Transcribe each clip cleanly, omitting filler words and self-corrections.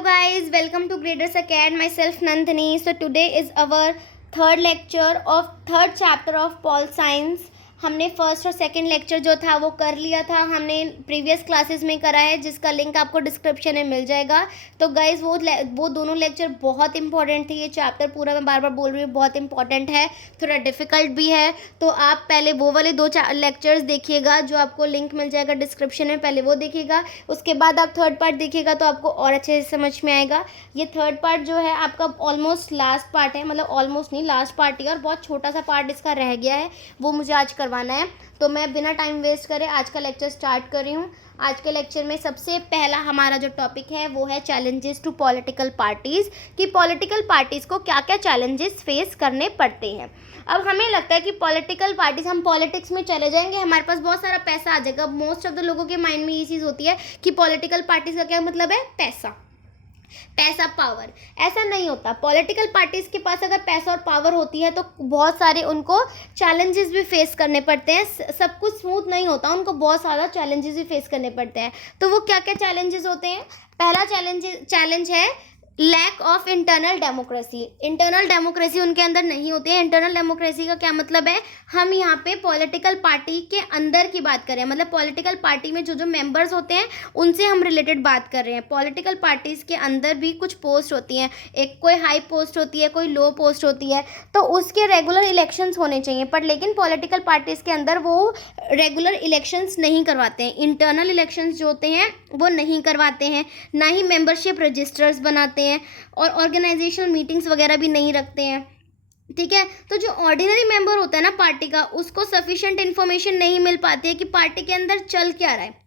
Hello guys, welcome to Graders Acad. Myself Nandini. So today is our third lecture of third chapter of Pol Science. हमने first और second lecture जो था वो कर लिया था, हमने प्रीवियस क्लासेस में करा है, जिसका लिंक आपको डिस्क्रिप्शन में मिल जाएगा. तो गाइज वो दोनों लेक्चर बहुत इंपॉर्टेंट थे. ये चैप्टर पूरा मैं बार बार बोल रही हूँ बहुत इंपॉर्टेंट है, थोड़ा डिफ़िकल्ट भी है. तो आप पहले वो वाले दो लेक्चर्स देखिएगा जो आपको लिंक मिल जाएगा डिस्क्रिप्शन में, पहले वो देखिएगा. उसके बाद आप थर्ड पार्ट देखिएगा तो आपको और अच्छे से समझ में आएगा. ये थर्ड पार्ट जो है आपका ऑलमोस्ट लास्ट पार्ट है, मतलब ऑलमोस्ट नहीं, लास्ट पार्ट ही, और बहुत छोटा सा पार्ट इसका रह गया है, वो मुझे आज करवाना है. तो मैं बिना टाइम वेस्ट करे आज का लेक्चर स्टार्ट कर रही हूँ. आज के लेक्चर में सबसे पहला हमारा जो टॉपिक है वो है चैलेंजेस टू पॉलिटिकल पार्टीज़, कि पॉलिटिकल पार्टीज़ को क्या क्या चैलेंजेस फेस करने पड़ते हैं. अब हमें लगता है कि पॉलिटिकल पार्टीज़, हम पॉलिटिक्स में चले जाएंगे, हमारे पास बहुत सारा पैसा आ जाएगा. मोस्ट ऑफ द लोगों के माइंड में ये चीज़ होती है कि पॉलिटिकल पार्टीज़ का क्या मतलब है, पैसा, पावर. ऐसा नहीं होता. पॉलिटिकल पार्टीज़ के पास अगर पैसा और पावर होती है तो बहुत सारे उनको चैलेंजेस भी फेस करने पड़ते हैं. सब कुछ स्मूथ नहीं होता, उनको बहुत सारा चैलेंजेस भी फेस करने पड़ते हैं. तो वो क्या क्या चैलेंजेस होते हैं? पहला चैलेंज है lack of internal democracy. Internal democracy उनके अंदर नहीं होती है. इंटरनल डेमोक्रेसी का क्या मतलब है? हम यहाँ पे पॉलिटिकल पार्टी के अंदर की बात कर रहे हैं, मतलब पॉलिटिकल पार्टी में जो जो मेंबर्स होते हैं उनसे हम रिलेटेड बात कर रहे हैं. पॉलिटिकल पार्टीज़ के अंदर भी कुछ पोस्ट होती हैं, एक कोई हाई पोस्ट होती है, कोई लो पोस्ट होती है, तो उसके रेगुलर इलेक्शंस होने चाहिए. पर लेकिन पॉलिटिकल पार्टीज़ के अंदर वो रेगुलर इलेक्शंस नहीं करवाते हैं. इंटरनल इलेक्शंस जो होते हैं वो नहीं करवाते हैं, ना ही मेंबरशिप रजिस्टर्स बनाते हैं, और ऑर्गेनाइजेशनल मीटिंग्स वगैरह भी नहीं रखते हैं. ठीक है. तो जो ऑर्डिनरी मेंबर होता है ना पार्टी का, उसको सफिशिएंट इन्फॉर्मेशन नहीं मिल पाती है कि पार्टी के अंदर चल क्या रहा है.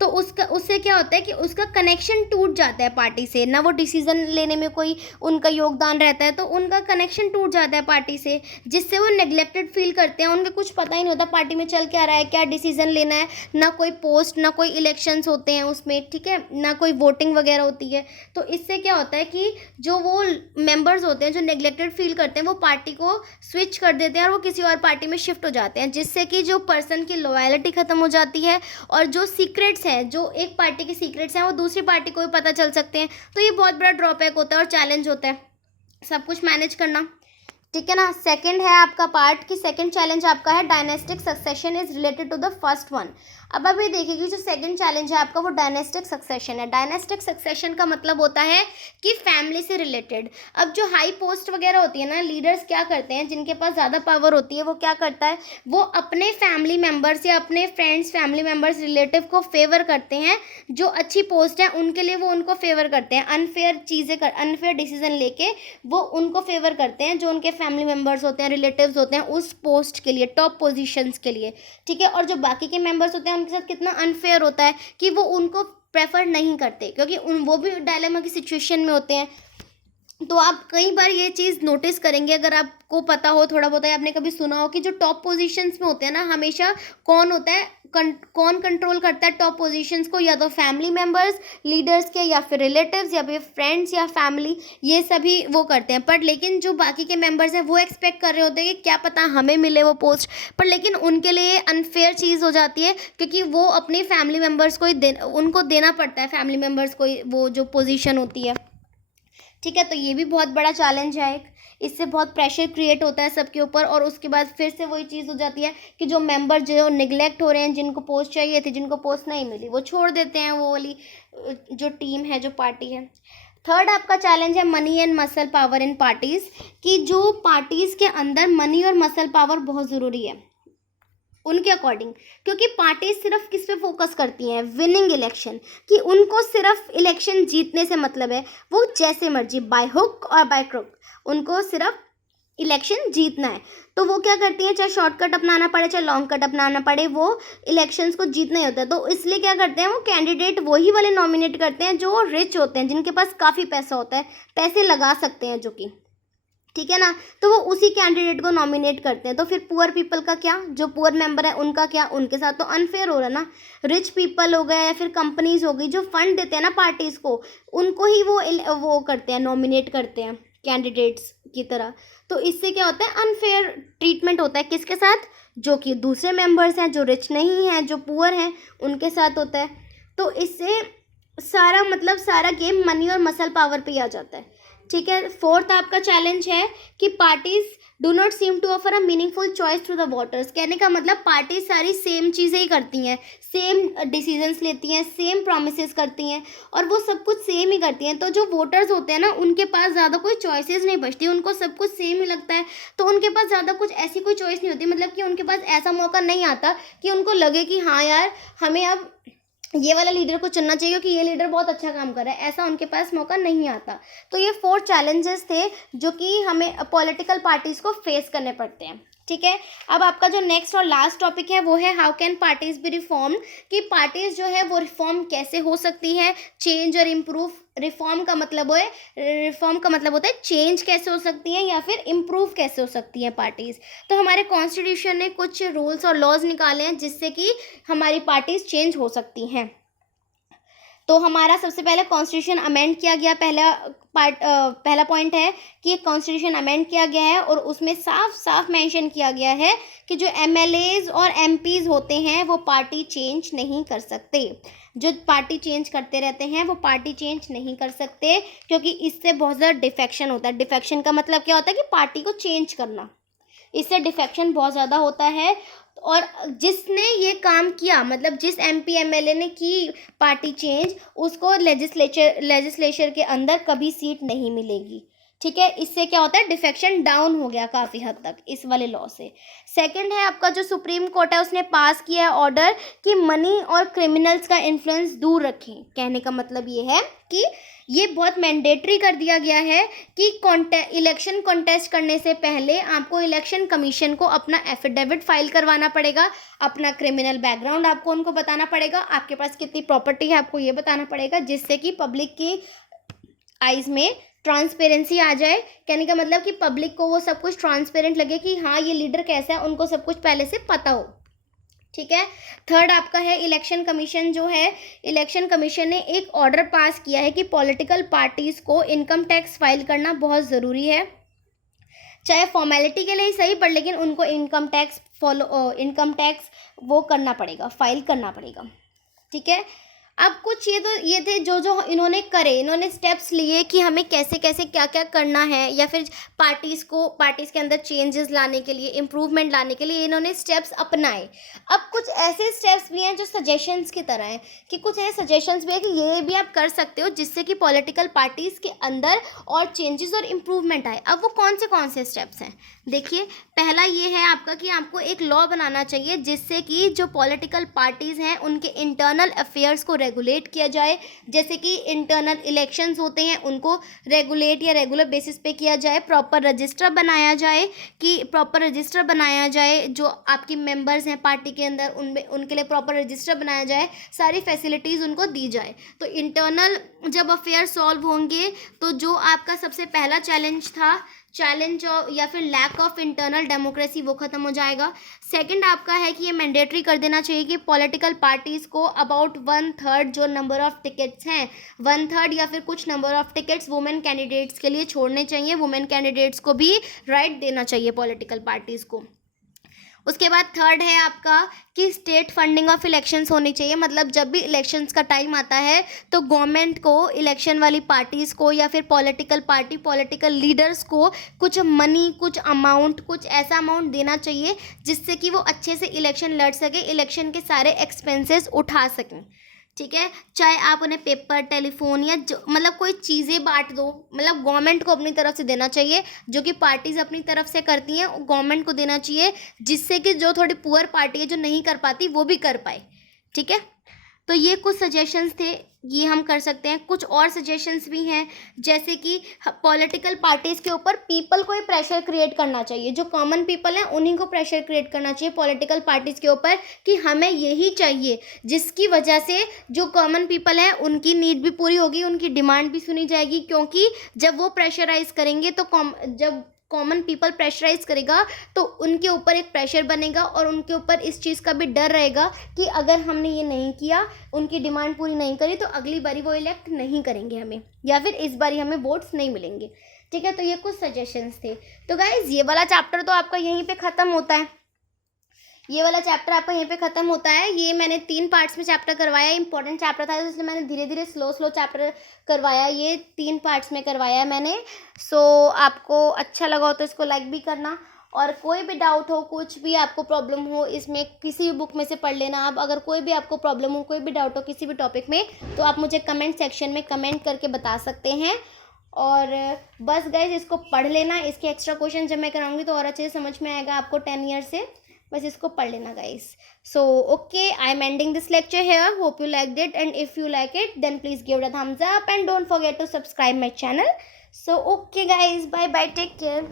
तो उससे क्या होता है कि उसका कनेक्शन टूट जाता है पार्टी से, ना वो डिसीज़न लेने में कोई उनका योगदान रहता है, तो उनका कनेक्शन टूट जाता है पार्टी से, जिससे वो नेग्लेक्टेड फील करते हैं. उनको कुछ पता ही नहीं होता पार्टी में चल क्या रहा है, क्या डिसीज़न लेना है. ना कोई पोस्ट, ना कोई इलेक्शंस होते हैं उसमें, ठीक है, ना कोई वोटिंग वगैरह होती है. तो इससे क्या होता है कि जो वो मेंबर्स होते हैं जो नेग्लेक्टेड फील करते हैं, वो पार्टी को स्विच कर देते हैं और वो किसी और पार्टी में शिफ्ट हो जाते हैं, जिससे कि जो पर्सन की लॉयल्टी ख़त्म हो जाती है, और जो सीक्रेट्स जो एक पार्टी के सीक्रेट्स हैं वो दूसरी पार्टी को भी पता चल सकते हैं. तो ये बहुत बड़ा ड्रॉबैक होता है और चैलेंज होता है सब कुछ मैनेज करना. ठीक है ना. सेकंड है आपका पार्ट कि सेकंड चैलेंज आपका है dynastic succession is related to the first one. अब अभी देखिए जो सेकंड चैलेंज है आपका वो डायनेस्टिक सक्सेशन है. डायनेस्टिक सक्सेशन का मतलब होता है कि फैमिली से रिलेटेड. अब जो हाई पोस्ट वगैरह होती है ना, लीडर्स क्या करते हैं, जिनके पास ज़्यादा पावर होती है, वो क्या करता है, वो अपने फैमिली मेम्बर्स या अपने फ्रेंड्स, फैमिली मेम्बर्स, रिलेटिव को फेवर करते हैं. जो अच्छी पोस्ट है उनके लिए वो उनको फेवर करते हैं. अनफेयर डिसीजन लेके वो उनको फेवर करते हैं, जो उनके फैमिली मेम्बर्स होते हैं, रिलेटिव्स होते हैं, उस पोस्ट के लिए, टॉप पोजीशंस के लिए. ठीक है. और जो बाकी के मेंबर्स होते हैं उनके साथ कितना अनफेयर होता है कि वो उनको प्रेफर नहीं करते, क्योंकि वो भी डायलेमा की सिचुएशन में होते हैं. तो आप कई बार ये चीज़ नोटिस करेंगे, अगर आपको पता हो थोड़ा बहुत, आपने कभी सुना हो कि जो टॉप पोजीशंस में होते हैं ना, हमेशा कौन होता है, कौन कंट्रोल करता है टॉप पोजीशंस को, या तो फैमिली मेंबर्स, लीडर्स के, या फिर रिलेटिव्स, या फिर फ्रेंड्स या फैमिली, ये सभी वो करते हैं. पर लेकिन जो बाकी के मेंबर्स हैं वो एक्सपेक्ट कर रहे होते हैं कि क्या पता हमें मिले वो पोस्ट, पर लेकिन उनके लिए अनफेयर चीज़ हो जाती है, क्योंकि वो अपने फैमिली मेम्बर्स को ही उनको देना पड़ता है, फैमिली मेम्बर्स को वो जो पोजीशन होती है. ठीक है. तो ये भी बहुत बड़ा चैलेंज है एक. इससे बहुत प्रेशर क्रिएट होता है सबके ऊपर, और उसके बाद फिर से वही चीज़ हो जाती है कि जो मेंबर जो निगलेक्ट हो रहे हैं, जिनको पोस्ट चाहिए थी, जिनको पोस्ट नहीं मिली, वो छोड़ देते हैं वो वाली जो टीम है, जो पार्टी है. थर्ड आपका चैलेंज है money and muscle power in parties, कि जो पार्टीज़ के अंदर मनी और मसल पावर बहुत ज़रूरी है उनके अकॉर्डिंग, क्योंकि पार्टी सिर्फ किस पे फोकस करती हैं, विनिंग इलेक्शन, कि उनको सिर्फ इलेक्शन जीतने से मतलब है, वो जैसे मर्जी, बाय हुक और बाय क्रुक, उनको सिर्फ इलेक्शन जीतना है. तो वो क्या करती हैं, चाहे शॉर्टकट अपनाना पड़े चाहे लॉन्ग कट अपनाना पड़े, वो इलेक्शंस को जीतना ही होता है. तो इसलिए क्या करते हैं, वो कैंडिडेट वही वाले नॉमिनेट करते हैं जो रिच होते हैं, जिनके पास काफ़ी पैसा होता है, पैसे लगा सकते हैं जो कि, ठीक है ना. तो वो उसी कैंडिडेट को नॉमिनेट करते हैं. तो फिर पुअर पीपल का क्या, जो पुअर मेंबर है उनका क्या, उनके साथ तो अनफेयर हो रहा है ना. रिच पीपल हो गए या फिर कंपनीज हो गई जो फंड देते हैं ना पार्टीज़ को, उनको ही वो करते हैं, नॉमिनेट करते हैं कैंडिडेट्स की तरह. तो इससे क्या होता है, अनफेयर ट्रीटमेंट होता है किसके साथ, जो कि दूसरे मेंबर्स हैं, जो रिच नहीं हैं, जो पुअर हैं, उनके साथ होता है. तो इससे सारा मतलब सारा गेम मनी और मसल पावर पे ही आ जाता है। ठीक है, फोर्थ आपका चैलेंज है कि parties do not seem to offer a meaningful choice through the voters. कहने का मतलब पार्टीज सारी सेम चीज़ें ही करती हैं, सेम डिसीजंस लेती हैं, सेम प्रोमिसेस करती हैं और वो सब कुछ सेम ही करती हैं। तो जो वोटर्स होते हैं ना, उनके पास ज़्यादा कोई चॉइसेस नहीं बचती, उनको सब कुछ सेम ही लगता है। तो उनके पास ज़्यादा कुछ ऐसी कोई चॉइस नहीं होती, मतलब कि उनके पास ऐसा मौका नहीं आता कि उनको लगे कि हाँ यार हमें अब ये वाला लीडर को चुनना चाहिए क्योंकि ये लीडर बहुत अच्छा काम कर रहा है, ऐसा उनके पास मौका नहीं आता। तो ये 4 चैलेंजेस थे जो कि हमें पॉलिटिकल पार्टीज को फेस करने पड़ते हैं। ठीक है, अब आपका जो नेक्स्ट और लास्ट टॉपिक है वो है how can parties B reform, कि पार्टीज जो है वो रिफॉर्म कैसे हो सकती है, चेंज और इम्प्रूव। रिफॉर्म का मतलब होता है चेंज कैसे हो सकती है या फिर इम्प्रूव कैसे हो सकती है पार्टीज। तो हमारे कॉन्स्टिट्यूशन ने कुछ रूल्स और लॉज निकाले हैं जिससे कि हमारी पार्टीज चेंज हो सकती हैं। तो हमारा सबसे पहले कॉन्स्टिट्यूशन अमेंड किया गया, पहला पॉइंट है कि कॉन्स्टिट्यूशन अमेंड किया गया है और उसमें साफ साफ मेंशन किया गया है कि जो एमएलएज और एमपीज होते हैं वो पार्टी चेंज नहीं कर सकते। जो पार्टी चेंज करते रहते हैं वो पार्टी चेंज नहीं कर सकते, क्योंकि इससे बहुत ज़्यादा डिफेक्शन होता है। डिफेक्शन का मतलब क्या होता है कि पार्टी को चेंज करना, इससे डिफेक्शन बहुत ज़्यादा होता है। और जिसने ये काम किया, मतलब जिस एमपी एमएलए ने की पार्टी चेंज, उसको लेजिस्लेचर के अंदर कभी सीट नहीं मिलेगी। ठीक है, इससे क्या होता है, डिफेक्शन डाउन हो गया काफ़ी हद तक इस वाले लॉ से। सेकंड है आपका जो सुप्रीम कोर्ट है उसने पास किया है ऑर्डर कि मनी और क्रिमिनल्स का इन्फ्लुएंस दूर रखें। कहने का मतलब ये है कि ये बहुत मैंडेटरी कर दिया गया है कि इलेक्शन कॉन्टेस्ट करने से पहले आपको इलेक्शन कमीशन को अपना एफिडेविट फाइल करवाना पड़ेगा, अपना क्रिमिनल बैकग्राउंड आपको उनको बताना पड़ेगा, आपके पास कितनी प्रॉपर्टी है आपको ये बताना पड़ेगा, जिससे कि पब्लिक की आइज़ में ट्रांसपेरेंसी आ जाए। कहने का मतलब कि पब्लिक को वो सब कुछ ट्रांसपेरेंट लगे कि हाँ ये लीडर कैसा है, उनको सब कुछ पहले से पता हो। ठीक है, थर्ड आपका है इलेक्शन कमीशन। जो है इलेक्शन कमीशन ने एक ऑर्डर पास किया है कि पॉलिटिकल पार्टीज़ को इनकम टैक्स फाइल करना बहुत ज़रूरी है, चाहे फॉर्मेलिटी के लिए ही सही, पर लेकिन उनको इनकम टैक्स वो करना पड़ेगा, फाइल करना पड़ेगा। ठीक है, अब कुछ ये थे जो इन्होंने इन्होंने स्टेप्स लिए कि हमें कैसे कैसे क्या क्या करना है, या फिर पार्टीज़ के अंदर चेंजेस लाने के लिए, इम्प्रूवमेंट लाने के लिए इन्होंने स्टेप्स अपनाए। अब कुछ ऐसे स्टेप्स भी हैं जो सजेशंस की तरह हैं, कि कुछ ऐसे सजेशंस भी है कि ये भी आप कर सकते हो जिससे कि पॉलिटिकल पार्टीज़ के अंदर और चेंजेस और इम्प्रूवमेंट आए। अब वो कौन से स्टेप्स हैं, देखिए। पहला ये है आपका कि आपको एक लॉ बनाना चाहिए जिससे कि जो पॉलिटिकल पार्टीज़ हैं उनके इंटरनल अफेयर्स को रेगुलेट किया जाए। जैसे कि इंटरनल इलेक्शंस होते हैं उनको रेगुलेट या रेगुलर बेसिस पे किया जाए। प्रॉपर रजिस्टर बनाया जाए जो आपकी मेंबर्स हैं पार्टी के अंदर, उनमें उनके लिए प्रॉपर रजिस्टर बनाया जाए, सारी फैसिलिटीज़ उनको दी जाए। तो इंटरनल जब अफेयर सॉल्व होंगे तो जो आपका सबसे पहला चैलेंज या फिर लैक ऑफ इंटरनल डेमोक्रेसी वो ख़त्म हो जाएगा। सेकंड आपका है कि ये मैंडेटरी कर देना चाहिए कि पॉलिटिकल पार्टीज़ को अबाउट 1/3 जो नंबर ऑफ़ टिकट्स हैं, 1/3 या फिर कुछ number of tickets women candidates के लिए छोड़ने चाहिए। वुमेन कैंडिडेट्स को भी राइट देना चाहिए पॉलिटिकल पार्टीज़ को। उसके बाद थर्ड है आपका कि स्टेट फंडिंग ऑफ इलेक्शंस होनी चाहिए। मतलब जब भी इलेक्शंस का टाइम आता है तो गवर्नमेंट को इलेक्शन वाली पार्टीज़ को या फिर पॉलिटिकल लीडर्स को कुछ मनी, कुछ ऐसा अमाउंट देना चाहिए जिससे कि वो अच्छे से इलेक्शन लड़ सके, इलेक्शन के सारे एक्सपेंसेस उठा सकें। ठीक है, चाहे आप उन्हें पेपर, टेलीफोन या जो मतलब कोई चीज़ें बांट दो, मतलब गवर्नमेंट को अपनी तरफ से देना चाहिए, जो कि पार्टीज़ अपनी तरफ से करती हैं गवर्नमेंट को देना चाहिए, जिससे कि जो थोड़ी पुअर पार्टी है जो नहीं कर पाती वो भी कर पाए। ठीक है, तो ये कुछ सजेशंस थे, ये हम कर सकते हैं। कुछ और सजेशंस भी हैं, जैसे कि पॉलिटिकल पार्टीज़ के ऊपर पीपल को ही प्रेशर क्रिएट करना चाहिए। जो कॉमन पीपल हैं उन्हीं को प्रेशर क्रिएट करना चाहिए पॉलिटिकल पार्टीज़ के ऊपर कि हमें यही चाहिए, जिसकी वजह से जो कॉमन पीपल हैं उनकी नीड भी पूरी होगी, उनकी डिमांड भी सुनी जाएगी। क्योंकि जब वो प्रेशराइज करेंगे तो जब कॉमन पीपल प्रेशराइज करेगा तो उनके ऊपर एक प्रेशर बनेगा और उनके ऊपर इस चीज़ का भी डर रहेगा कि अगर हमने ये नहीं किया, उनकी डिमांड पूरी नहीं करी, तो अगली बारी वो इलेक्ट नहीं करेंगे हमें, या फिर इस बारी हमें वोट्स नहीं मिलेंगे। ठीक है, तो ये कुछ सजेशंस थे। तो गाइज ये वाला चैप्टर तो आपका यहीं पे ख़त्म होता है। ये वाला चैप्टर आपका यहीं पे ख़त्म होता है। ये मैंने 3 पार्ट्स में चैप्टर करवाया, इंपॉर्टेंट चैप्टर था इसलिए मैंने धीरे धीरे स्लो चैप्टर करवाया। ये 3 पार्ट्स में करवाया है मैंने। सो आपको अच्छा लगा हो तो इसको लाइक भी करना, और कोई भी डाउट हो, कुछ भी आपको प्रॉब्लम हो इसमें, किसी भी बुक में से पढ़ लेना आप। अगर कोई भी आपको प्रॉब्लम हो, कोई भी डाउट हो किसी भी टॉपिक में, तो आप मुझे कमेंट सेक्शन में कमेंट करके बता सकते हैं। और बस गाइज इसको पढ़ लेना, इसके एक्स्ट्रा क्वेश्चन जब मैं कराऊंगी तो और अच्छे से समझ में आएगा आपको 10 ईयर से। बस इसको पढ़ लेना guys. So okay, I am ending this lecture here. Hope you like it, and if you like it, then please give it a thumbs up and don't forget to subscribe my channel. So okay guys, bye bye, take care.